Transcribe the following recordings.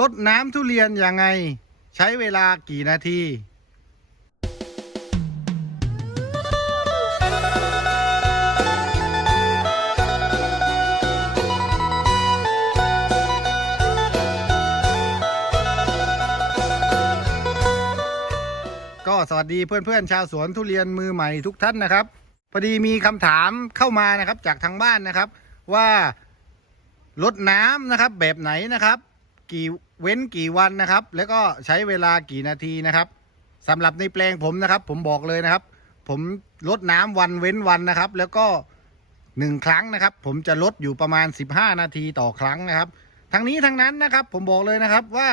ลดน้ำทุเรียนยังไง ใช้เวลากี่นาที ก็สวัสดีเพื่อนๆ ชาวสวนทุเรียนมือใหม่ทุกท่านนะครับ พอดีมีคำถามเข้ามานะครับจากทางบ้านนะครับ ว่าลดน้ำนะครับแบบไหนนะครับ กี่เว้นกี่วันนะครับ แล้วก็ใช้เวลากี่นาทีนะครับสำหรับในแปลงผมนะครับ ผมบอกเลยนะครับ ผมลดน้ำวันเว้นวันนะครับ แล้วก็หนึ่งครั้งนะครับ ผมจะลดอยู่ประมาณ 15 นาทีต่อครั้งนะครับ ทั้งนี้ทั้งนั้นนะครับ ผมบอกเลยนะครับว่า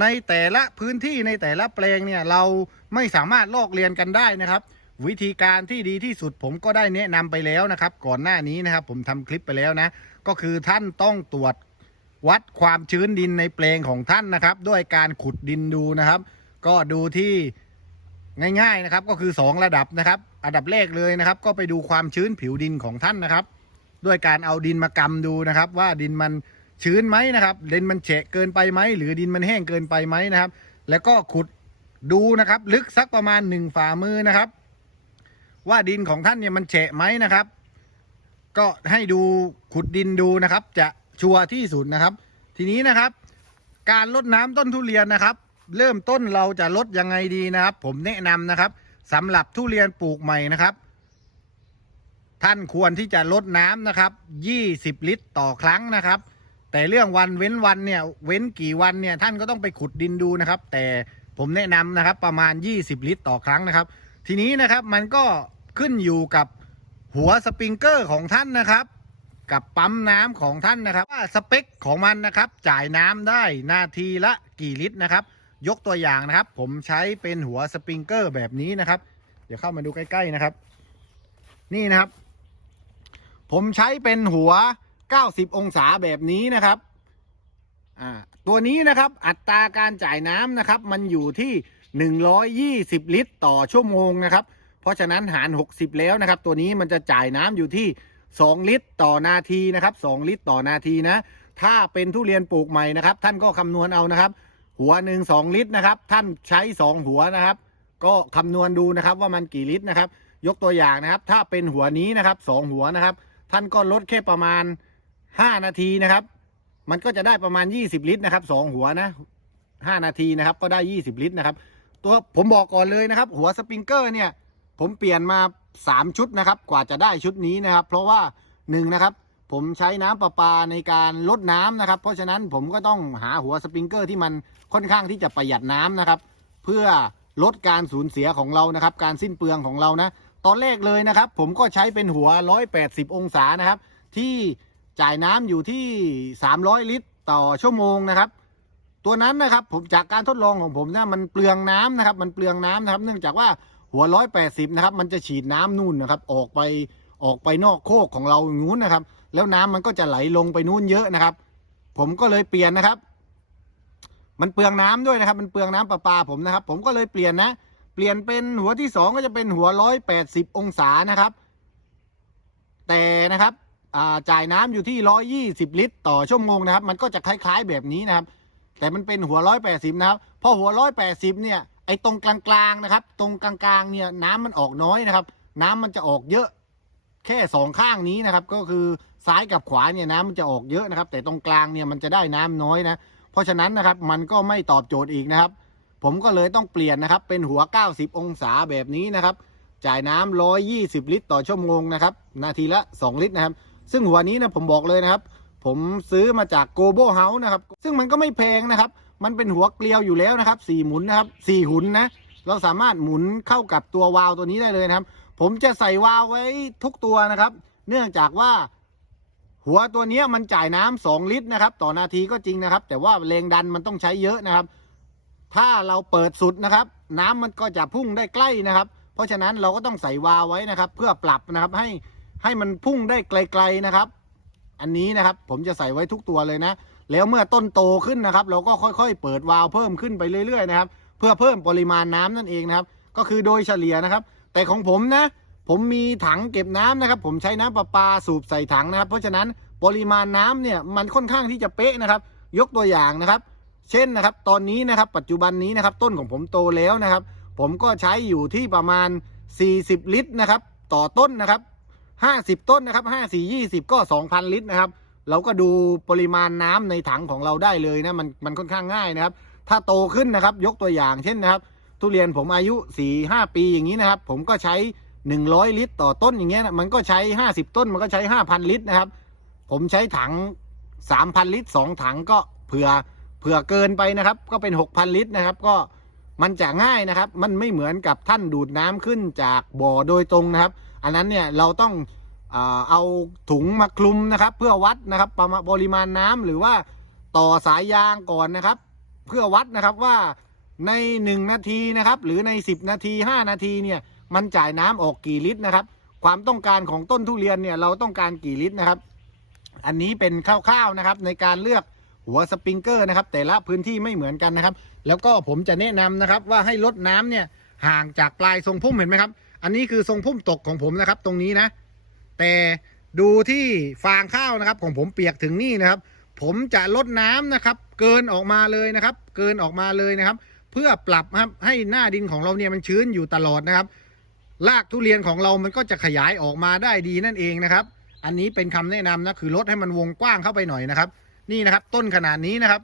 ในแต่ละพื้นที่ในแต่ละแปลงเนี่ยเราไม่สามารถลอกเรียนกันได้นะครับ วิธีการที่ดีที่สุดผมก็ได้แนะนำไปแล้วนะครับ ก่อนหน้านี้นะครับ ผมทำคลิปไปแล้วนะ ก็คือท่านต้องตรวจ วัดความชื้นดินในแปลงของท่านนะครับ ด้วยการขุดดินดูนะครับ ก็ดูที่ง่าย ๆนะครับ ก็คือ 2 ระดับนะครับ อันดับแรกเลยนะครับ ก็ไปดูความชื้นผิวดินของท่านนะครับ ด้วยการเอาดินมากำดูนะครับ ว่าดินมันชื้นไหมนะครับ ดินมันเฉะเกินไปไหมหรือดินมันแห้งเกินไปไหมนะครับ แล้วก็ขุดดูนะครับ ลึกสักประมาณหนึ่งฝ่ามือนะครับ ว่าดินของท่านเนี่ยมันเฉะไหมนะครับ ก็ให้ดูขุดดินดูนะครับ จะ ชัวร์ที่สุดนะครับ ทีนี้นะครับ การลดน้ำต้นทุเรียนนะครับ เริ่มต้นเราจะลดยังไงดีนะครับ ผมแนะนำนะครับสำหรับทุเรียนปลูกใหม่นะครับ ท่านควรที่จะลดน้ำนะครับ 20 ลิตรต่อครั้งนะครับ แต่เรื่องวันเว้นวันเนี่ยเว้นกี่วันเนี่ยท่านก็ต้องไปขุดดินดูนะครับ แต่ผมแนะนำนะครับประมาณ 20 ลิตรต่อครั้งนะครับ ทีนี้นะครับมันก็ขึ้นอยู่กับหัวสปริงเกอร์ของท่านนะครับ กับปั๊มน้ำของท่านนะครับว่าสเปคของมันนะครับ จ่ายน้ำได้นาทีละกี่ลิตรนะครับ ยกตัวอย่างนะครับ ผมใช้เป็นหัวสปริงเกอร์แบบนี้นะครับ เดี๋ยวเข้ามาดูใกล้ๆนะครับ นี่นะครับ ผมใช้เป็นหัว 90 องศาแบบนี้นะครับอ่าตัวนี้นะครับอัตราการจ่ายน้ำนะครับ มันอยู่ที่ 120 ลิตร ต่อชั่วโมงนะครับ เพราะฉะนั้นหาร 60 แล้วนะครับ ตัวนี้มันจะจ่ายน้ำอยู่ที่ 2 ลิตรต่อนาทีนะครับ 2 ลิตรต่อนาทีนะ ถ้าเป็นทุเรียนปลูกใหม่นะครับ ท่านก็คำนวณเอานะครับ หัวหนึ่งสองลิตรนะครับ ท่านใช้ 2 หัวนะครับ ก็คำนวณดูนะครับว่ามันกี่ลิตรนะครับ ยกตัวอย่างนะครับ ถ้าเป็นหัวนี้นะครับสองหัวนะครับ ท่านก็ลดแค่ประมาณ 5 นาทีนะครับ มันก็จะได้ประมาณ 20 ลิตรนะครับสองหัวนะ 5 นาทีนะครับ ก็ได้ 20 ลิตรนะครับ ตัวผมบอกก่อนเลยนะครับ หัวสปริงเกอร์เนี่ย ผมเปลี่ยนมา 3ชุดนะครับ กว่าจะได้ชุดนี้นะครับ เพราะว่า1นะครับ ผมใช้น้ำประปาในการลดน้ำนะครับ เพราะฉะนั้นผมก็ต้องหาหัวสปริงเกอร์ที่มันค่อนข้างที่จะประหยัดน้ำนะครับ เพื่อลดการสูญเสียของเรานะครับ การสิ้นเปลืองของเรานะ ตอนแรกเลยนะครับ ผมก็ใช้เป็นหัว 180 องศานะครับ ที่จ่ายน้ำอยู่ที่ 300 ลิตร ต่อชั่วโมงนะครับ ตัวนั้นนะครับผมจากการทดลองของผมนะมันเปลืองน้ำนะครับ มันเปลืองน้ำนะครับ เนื่องจากว่า หัว180นะครับ มันจะฉีดน้ำนู่นนะครับ ออกไปออกไปนอกโคกของเราอย่างนู้นนะครับ แล้วน้ำมันก็จะไหลลงไปนู่นเยอะนะครับ ผมก็เลยเปลี่ยนนะครับ มันเปลืองน้ำด้วยนะครับ มันเปลืองน้ำประปาผมนะครับ ผมก็เลยเปลี่ยนนะ เปลี่ยนเป็นหัวที่สองก็จะเป็นหัว180องศานะครับ แต่นะครับจ่ายน้ำอยู่ที่120ลิตร ต่อชั่วโมงนะครับ มันก็จะคล้าย ๆแบบนี้นะครับ แต่มันเป็นหัว180นะครับ พอหัว180เนี่ย อ้ตรงกลางๆนะครับ ตรงกลางๆเนี่ยน้ำมันออกน้อยนะครับ น้ำมันจะออกเยอะ แค่สองข้างนี้นะครับ ก็คือซ้ายกับขวาเนี่ยน้ำมันจะออกเยอะนะครับ แต่ตรงกลางเนี่ยมันจะได้น้ำน้อยนะ เพราะฉะนั้นนะครับมันก็ไม่ตอบโจทย์อีกนะครับ ผมก็เลยต้องเปลี่ยนนะครับ เป็นหัว 90 องศาแบบนี้นะครับ จ่ายน้ำ120 ลิตร ต่อชั่วโมงนะครับ นาทีละ 2 ลิตรนะครับ ซึ่งหัวนี้นะผมบอกเลยนะครับ ผมซื้อมาจากโกโบเฮาส์นะครับ ซึ่งมันก็ไม่แพงนะครับ มันเป็นหัวเกลียวอยู่แล้วนะครับสี่หมุนนะครับสี่หุนนะ เราสามารถหมุนเข้ากับตัววาล์วตัวนี้ได้เลยนะครับ ผมจะใส่วาล์วไว้ทุกตัวนะครับ เนื่องจากว่า หัวตัวนี้มันจ่ายน้ำสองลิตรนะครับ ต่อนาทีก็จริงนะครับ แต่ว่าแรงดันมันต้องใช้เยอะนะครับ ถ้าเราเปิดสุดนะครับ น้ำมันก็จะพุ่งได้ใกล้นะครับ เพราะฉะนั้นเราก็ต้องใส่วาล์วไว้นะครับ เพื่อปรับนะครับให้ให้มันพุ่งได้ไกล ๆนะครับ อันนี้นะครับ ผมจะใส่ไว้ทุกตัวเลยนะ แล้วเมื่อต้นโตขึ้นนะครับ เราก็ค่อยๆ เปิดวาล์วเพิ่มขึ้นไปเรื่อยๆนะครับ เพื่อเพิ่มปริมาณน้ำนั่นเองนะครับ ก็คือโดยเฉลี่ยนะครับ แต่ของผมนะ ผมมีถังเก็บน้ำนะครับ ผมใช้น้ำประปาสูบใส่ถังนะครับ เพราะฉะนั้นปริมาณน้ำเนี่ยมันค่อนข้างที่จะเป๊ะนะครับ ยกตัวอย่างนะครับ เช่นนะครับ ตอนนี้นะครับ ปัจจุบันนี้นะครับ ต้นของผมโตแล้วนะครับ ผมก็ใช้อยู่ที่ประมาณ 40 ลิตรนะครับ ต่อต้นนะครับ 50 ต้นนะครับ 5 4 20 ก็ 2,000 ลิตรนะครับ เราก็ดูปริมาณน้ำในถังของเราได้เลยนะมันมันค่อนข้างง่ายนะครับ ถ้าโตขึ้นนะครับ ยกตัวอย่างเช่นนะครับ ทุเรียนผมอายุ4 5ปีอย่างนี้นะครับ ผมก็ใช้ 100 ลิตร ต่อต้นอย่างเงี้ยนะมันก็ใช้ 50 ต้นมันก็ใช้ 5,000 ลิตรนะครับ ผมใช้ถัง 3,000 ลิตร 2 ถังก็เผื่อเผื่อเกินไปนะครับ ก็เป็น 6,000 ลิตรนะครับ ก็มันจะง่ายนะครับ มันไม่เหมือนกับท่านดูดน้ำขึ้นจากบ่อโดยตรงนะครับ อันนั้นเนี่ยเราต้อง เอาถุงมาคลุมนะครับ เพื่อวัดนะครับประมาณปริมาณน้ำหรือว่าต่อสายยางก่อนนะครับ เพื่อวัดนะครับว่าใน 1 นาทีนะครับ หรือใน 10 นาที 5 นาทีเนี่ยมันจ่ายน้ำออกกี่ลิตรนะครับ ความต้องการของต้นทุเรียนเนี่ยเราต้องการกี่ลิตรนะครับ อันนี้เป็นคร่าวๆนะครับในการเลือกหัวสปริงเกอร์นะครับ แต่ละพื้นที่ไม่เหมือนกันนะครับ แล้วก็ผมจะแนะนำนะครับว่าให้ลดน้ำเนี่ยห่างจากปลายทรงพุ่มเห็นไหมครับ อันนี้คือทรงพุ่มตกของผมนะครับ ตรงนี้นะ แต่ดูที่ฟางข้าวนะครับ ของผมเปียกถึงนี่นะครับ ผมจะลดน้ำนะครับ เกินออกมาเลยนะครับ เกินออกมาเลยนะครับ เพื่อปรับครับให้หน้าดินของเราเนี่ยมันชื้นอยู่ตลอดนะครับรากทุเรียนของเรามันก็จะขยายออกมาได้ดีนั่นเองนะครับ อันนี้เป็นคำแนะนำนะคือลดให้มันวงกว้างเข้าไปหน่อยนะครับ นี่นะครับต้นขนาดนี้นะครับ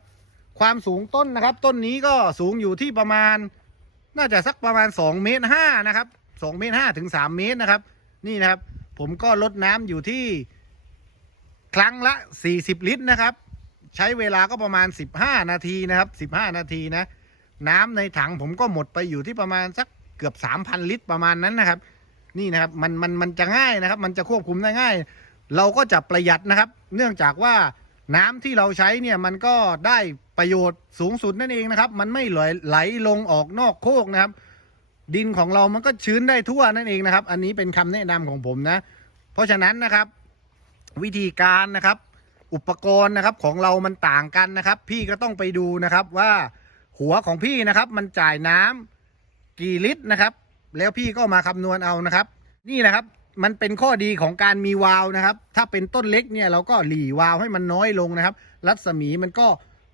ความสูงต้นนะครับ ต้นนี้ก็สูงอยู่ที่ประมาณ น่าจะสักประมาณ2เมตรห้านะครับ2เมตรห้าถึง3เมตรนะครับ นี่นะครับ ผมก็ลดน้ำอยู่ที่ครั้งละ 40 ลิตรนะครับ ใช้เวลาก็ประมาณ 15 นาทีนะครับ 15 นาทีนะ น้ำในถังผมก็หมดไปอยู่ที่ประมาณสักเกือบ 3,000 ลิตรประมาณนั้นนะครับ นี่นะครับมันมันมันจะง่ายนะครับ มันจะควบคุมได้ง่าย เราก็จะประหยัดนะครับ เนื่องจากว่าน้ำที่เราใช้เนี่ยมันก็ได้ประโยชน์สูงสุดนั่นเองนะครับ มันไม่ไหลไหลลงออกนอกโคกนะครับ ดินของเรามันก็ชื้นได้ทั่วนั่นเองนะครับ อันนี้เป็นคำแนะนำของผมนะ เพราะฉะนั้นนะครับ วิธีการนะครับ อุปกรณ์นะครับของเรามันต่างกันนะครับ พี่ก็ต้องไปดูนะครับว่าหัวของพี่นะครับมันจ่ายน้ำกี่ลิตรนะครับ แล้วพี่ก็มาคำนวณเอานะครับ นี่นะครับมันเป็นข้อดีของการมีวาล์วนะครับ ถ้าเป็นต้นเล็กเนี่ยเราก็หลีวาล์วให้มันน้อยลงนะครับ รัศมีมันก็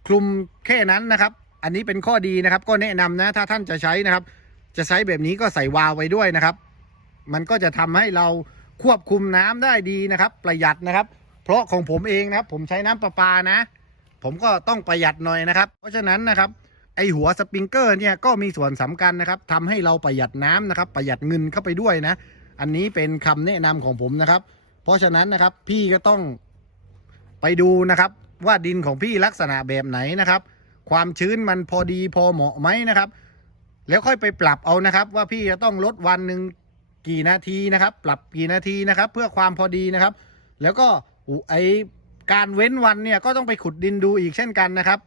คลุมแค่นั้นนะครับ อันนี้เป็นข้อดีนะครับ ก็แนะนำนะถ้าท่านจะใช้นะครับ จะใช้แบบนี้ก็ใส่วาล์วไว้ด้วยนะครับ มันก็จะทำให้เราควบคุมน้ำได้ดีนะครับ ประหยัดนะครับ เพราะของผมเองนะครับ ผมใช้น้ำประปานะ ผมก็ต้องประหยัดหน่อยนะครับ เพราะฉะนั้นนะครับไอหัวสปริงเกอร์เนี่ยก็มีส่วนสำคัญนะครับทำให้เราประหยัดน้ำนะครับ ประหยัดเงินเข้าไปด้วยนะ อันนี้เป็นคำแนะนำของผมนะครับ เพราะฉะนั้นนะครับพี่ก็ต้องไปดูนะครับ ว่าดินของพี่ลักษณะแบบไหนนะครับ ความชื้นมันพอดีพอเหมาะไหมนะครับ แล้วค่อยไปปรับเอานะครับ ว่าพี่จะต้องลดวันหนึ่งกี่นาทีนะครับ ปรับกี่นาทีนะครับ เพื่อความพอดีนะครับ แล้วก็ไอการเว้นวันเนี่ยก็ต้องไปขุดดินดูอีกเช่นกันนะครับ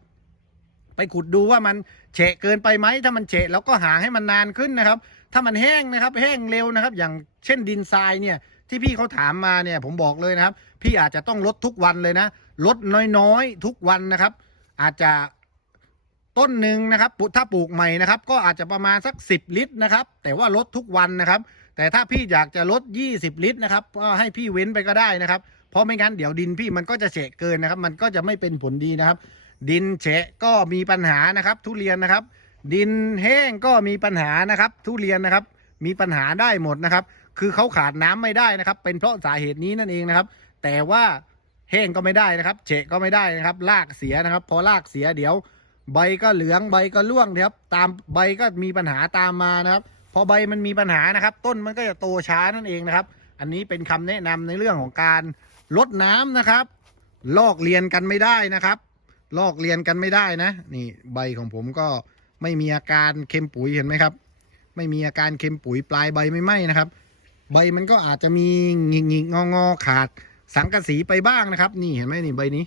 ไปขุดดูว่ามันเฉะเกินไปไหมถ้ามันเฉะเราก็หาให้มันนานขึ้นนะครับ ถ้ามันแห้งนะครับ แห้งเร็วนะครับ อย่างเช่นดินทรายเนี่ยที่พี่เขาถามมาเนี่ยผมบอกเลยนะครับ พี่อาจจะต้องลดทุกวันเลยนะลดน้อยๆ ทุกวันนะครับ อาจจะ ต้นหนึ่งนะครับถ้าปลูกใหม่นะครับ ก็อาจจะประมาณสัก 10 ลิตรนะครับ แต่ว่าลดทุกวันนะครับ แต่ถ้าพี่อยากจะลด 20 ลิตรนะครับก็ให้พี่เว้นไปก็ได้นะครับ เพราะไม่งั้นเดี๋ยวดินพี่มันก็จะเฉะเกินนะครับ มันก็จะไม่เป็นผลดีนะครับ ดินเฉะก็มีปัญหานะครับ ทุเรียนนะครับ ดินแห้งก็มีปัญหานะครับ ทุเรียนนะครับ มีปัญหาได้หมดนะครับ คือเขาขาดน้ำไม่ได้นะครับ เป็นเพราะสาเหตุนี้นั่นเองนะครับ แต่ว่าแห้งก็ไม่ได้นะครับ เฉะก็ไม่ได้นะครับรากเสียนะครับ พอรากเสียเดี๋ยว ใบก็เหลืองใบก็ร่วงนะครับ ตามใบก็มีปัญหาตามมานะครับ พอใบมันมีปัญหานะครับ ต้นมันก็จะโตช้านั่นเองนะครับ อันนี้เป็นคำแนะนำในเรื่องของการลดน้ำนะครับ ลอกเลียนกันไม่ได้นะครับ ลอกเลียนกันไม่ได้นะ นี่ใบของผมก็ไม่มีอาการเค็มปุ๋ยเห็นไหมครับ ไม่มีอาการเค็มปุ๋ยปลายใบไม่ไหม้นะครับ ใบมันก็อาจจะมีหงิกงงอขาดสังกะสีไปบ้างนะครับ นี่เห็นไหมนี่ใบนี้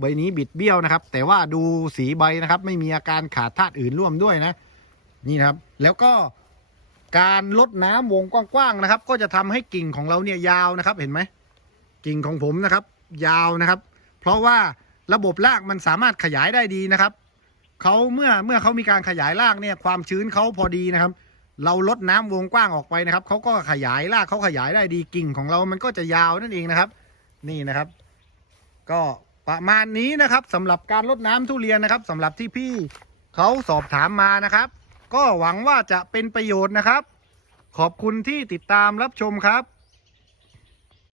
ใบนี้บิดเบี้ยวนะครับ แต่ว่าดูสีใบนะครับ ไม่มีอาการขาดธาตุอื่นร่วมด้วยนะ นี่นะครับ แล้วก็การลดน้ำวงกว้างๆนะครับ ก็จะทำให้กิ่งของเราเนี่ยยาวนะครับ เห็นไหมกิ่งของผมนะครับ ยาวนะครับ เพราะว่าระบบรากมันสามารถขยายได้ดีนะครับเขาเมื่อเมื่อเขามีการขยายรากเนี่ยความชื้นเขาพอดีนะครับ เราลดน้ำวงกว้างออกไปนะครับเขาก็ขยายรากเขาขยายได้ดีกิ่งของเรามันก็จะยาวนั่นเองนะครับ นี่นะครับ ก็ ประมาณนี้นะครับสำหรับการลดน้ำทุเรียนนะครับสำหรับที่พี่เขาสอบถามมานะครับ ก็หวังว่าจะเป็นประโยชน์นะครับ ขอบคุณที่ติดตามรับชมครับ